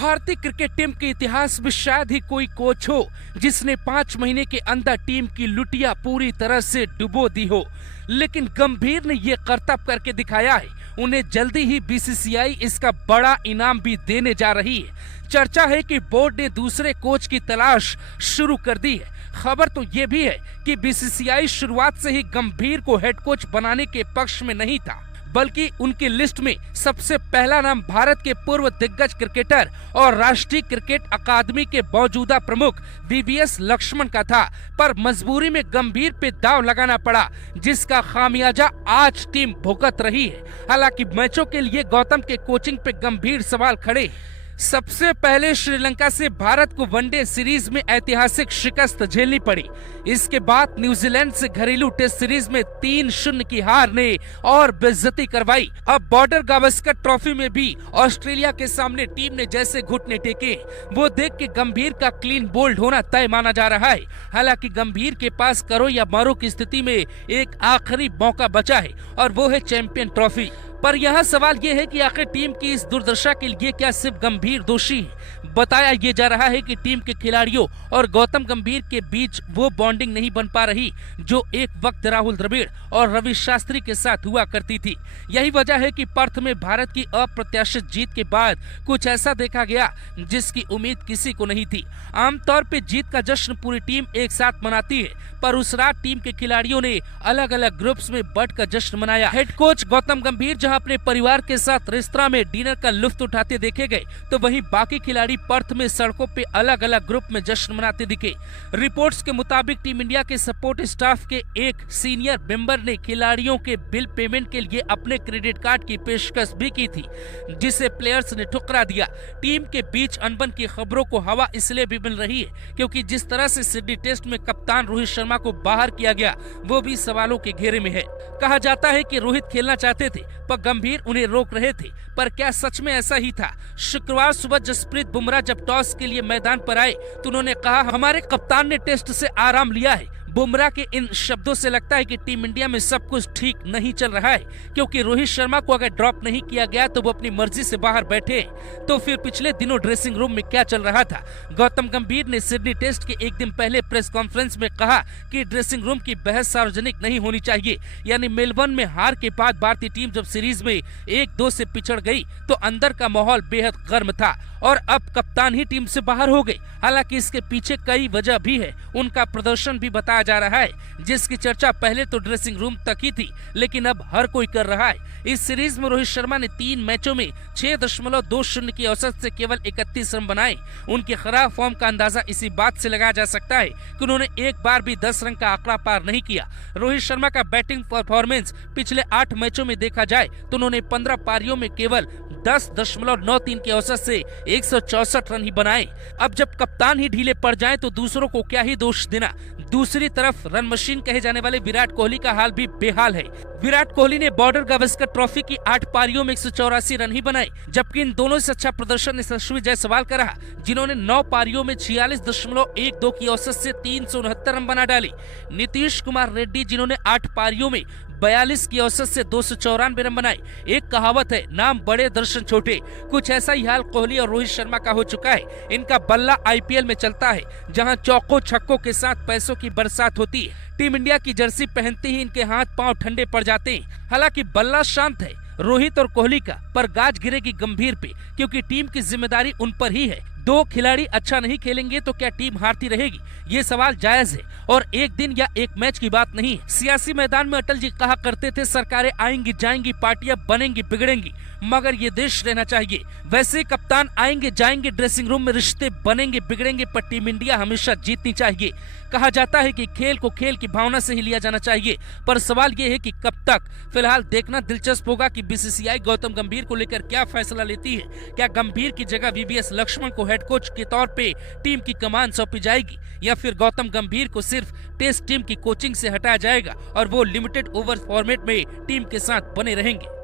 भारतीय cricket team के इतिहास में शायद ही कोई कोच हो जिसने 5 महीने के अंदर टीम की लुटिया पूरी तरह से डुबो दी हो, लेकिन गंभीर ने ये करतब करके दिखाया है। उन्हें जल्दी ही बीसीसीआई इसका बड़ा इनाम भी देने जा रही है। चर्चा है कि बोर्ड ने दूसरे कोच की तलाश शुरू कर दी है। खबर तो ये भी है कि बीसीसीआई शुरुआत से ही गंभीर को हेड कोच बनाने के पक्ष में नहीं था, बल्कि उनकी लिस्ट में सबसे पहला नाम भारत के पूर्व दिग्गज क्रिकेटर और राष्ट्रीय क्रिकेट अकादमी के मौजूदा प्रमुख वीवीएस लक्ष्मण का था। पर मजबूरी में गंभीर पे दांव लगाना पड़ा, जिसका खामियाजा आज टीम भुगत रही है। हालांकि मैचों के लिए गौतम के कोचिंग पे गंभीर सवाल खड़े। सबसे पहले श्रीलंका से भारत को वनडे सीरीज में ऐतिहासिक शिकस्त झेलनी पड़ी। इसके बाद न्यूजीलैंड से घरेलू टेस्ट सीरीज में 3-0 की हार ने और बेइज्जती करवाई। अब बॉर्डर गावस्कर ट्रॉफी में भी ऑस्ट्रेलिया के सामने टीम ने जैसे घुटने टेके, वो देख के गंभीर का क्लीन बोल्ड होना तय माना जा रहा है। हालांकि गंभीर के पास करो या मारो की स्थिति में एक आखिरी मौका बचा है और वो है चैंपियन ट्रॉफी। पर यहाँ सवाल ये है कि आखिर टीम की इस दुर्दशा के लिए क्या सिर्फ गंभीर दोषी है? बताया ये जा रहा है कि टीम के खिलाड़ियों और गौतम गंभीर के बीच वो बॉन्डिंग नहीं बन पा रही जो एक वक्त राहुल द्रविड़ और रवि शास्त्री के साथ हुआ करती थी। यही वजह है कि पर्थ में भारत की अप्रत्याशित जीत के बाद कुछ ऐसा देखा गया जिसकी उम्मीद किसी को नहीं थी। आमतौर पे जीत का जश्न पूरी टीम एक साथ मनाती है, पर उस रात टीम के खिलाड़ियों ने अलग अलग ग्रुप्स में बट का जश्न मनाया। हेड कोच गौतम गंभीर जहां अपने परिवार के साथ रेस्तरां में डिनर का लुत्फ उठाते देखे गए, तो वहीं बाकी खिलाड़ी पर्थ में सड़कों पे अलग अलग ग्रुप में जश्न मनाते दिखे। रिपोर्ट्स के मुताबिक टीम इंडिया के सपोर्ट स्टाफ के एक सीनियर मेंबर ने खिलाड़ियों के बिल पेमेंट के लिए अपने क्रेडिट कार्ड की पेशकश भी की थी, जिसे प्लेयर्स ने ठुकरा दिया। टीम के बीच अनबन की खबरों को हवा इसलिए भी मिल रही है क्योंकि जिस तरह से सिडनी टेस्ट में कप्तान रोहित शर्मा को बाहर किया गया, वो भी सवालों के घेरे में है। कहा जाता है कि रोहित खेलना चाहते थे पर गंभीर उन्हें रोक रहे थे, पर क्या सच में ऐसा ही था? शुक्रवार सुबह जसप्रीत बुमराह जब टॉस के लिए मैदान पर आए तो उन्होंने कहा, हमारे कप्तान ने टेस्ट से आराम लिया है। बुमराह के इन शब्दों से लगता है कि टीम इंडिया में सब कुछ ठीक नहीं चल रहा है, क्योंकि रोहित शर्मा को अगर ड्रॉप नहीं किया गया तो वो अपनी मर्जी से बाहर बैठे। तो फिर पिछले दिनों ड्रेसिंग रूम में क्या चल रहा था? गौतम गंभीर ने सिडनी टेस्ट के एक दिन पहले प्रेस कॉन्फ्रेंस में कहा कि ड्रेसिंग रूम की बहस सार्वजनिक नहीं होनी चाहिए। यानी मेलबर्न में हार के बाद भारतीय टीम जब सीरीज में 1-2 से पिछड़ गई तो अंदर का माहौल बेहद गर्म था और अब कप्तान ही टीम से बाहर हो गए। हालांकि इसके पीछे कई वजह भी है। उनका प्रदर्शन भी बताया जा रहा है, जिसकी चर्चा पहले तो ड्रेसिंग रूम तक ही थी, लेकिन अब हर कोई कर रहा है। इस सीरीज में रोहित शर्मा ने 3 मैचों में 6.20 की औसत से केवल 31 रन बनाए। उनके खराब फॉर्म का अंदाजा इसी बात से लगाया जा सकता है कि उन्होंने एक बार भी 10 रन का आंकड़ा पार नहीं किया। रोहित शर्मा का बैटिंग परफॉर्मेंस पिछले 8 मैचों में देखा जाए तो उन्होंने 15 पारियों में केवल 10.93 की औसत से 164 रन ही बनाए। अब जब कप्तान ही ढीले पड़ जाएं तो दूसरों को क्या ही दोष देना। दूसरी तरफ रन मशीन कहे जाने वाले विराट कोहली का हाल भी बेहाल है। विराट कोहली ने बॉर्डर गावस्कर ट्रॉफी की 8 पारियों में 184 रन ही बनाए, जबकि इन दोनों से अच्छा प्रदर्शन यशस्वी जायसवाल का रहा, जिन्होंने 9 पारियों में 46.12 की औसत से 369 रन बना डाली। नीतीश कुमार रेड्डी जिन्होंने 8 पारियों में 42 की औसत से 294 रन बनाए। एक कहावत है, नाम बड़े दर्शन छोटे। कुछ ऐसा ही हाल कोहली और रोहित शर्मा का हो चुका है। इनका बल्ला आईपीएल में चलता है, जहां चौकों छक्कों के साथ पैसों की बरसात होती है। टीम इंडिया की जर्सी पहनते ही इनके हाथ पांव ठंडे पड़ जाते हैं। हालांकि बल्ला शांत है रोहित और कोहली का, पर गाज गिरेगी गंभीर पे, क्योंकि टीम की जिम्मेदारी उन पर ही है। 2 खिलाड़ी अच्छा नहीं खेलेंगे तो क्या टीम हारती रहेगी? ये सवाल जायज है और एक दिन या एक मैच की बात नहीं है। सियासी मैदान में अटल जी कहा करते थे, सरकारें आएंगी जाएंगी, पार्टियां बनेंगी बिगड़ेंगी, मगर ये देश रहना चाहिए। वैसे कप्तान आएंगे जाएंगे, ड्रेसिंग रूम में रिश्ते बनेंगे बिगड़ेंगे, पर टीम इंडिया हमेशा जीतनी चाहिए। कहा जाता है कि खेल को खेल की भावना से ही लिया जाना चाहिए, पर सवाल ये है कि कब तक। फिलहाल देखना दिलचस्प होगा कि बीसीसीआई गौतम गंभीर को लेकर क्या फैसला लेती है। क्या गंभीर की जगह वीवीएस लक्ष्मण को हेड कोच के तौर पे टीम की कमान सौंपी जाएगी, या फिर गौतम गंभीर को सिर्फ टेस्ट टीम की कोचिंग से हटाया जाएगा और वो लिमिटेड ओवर फॉर्मेट में टीम के साथ बने रहेंगे?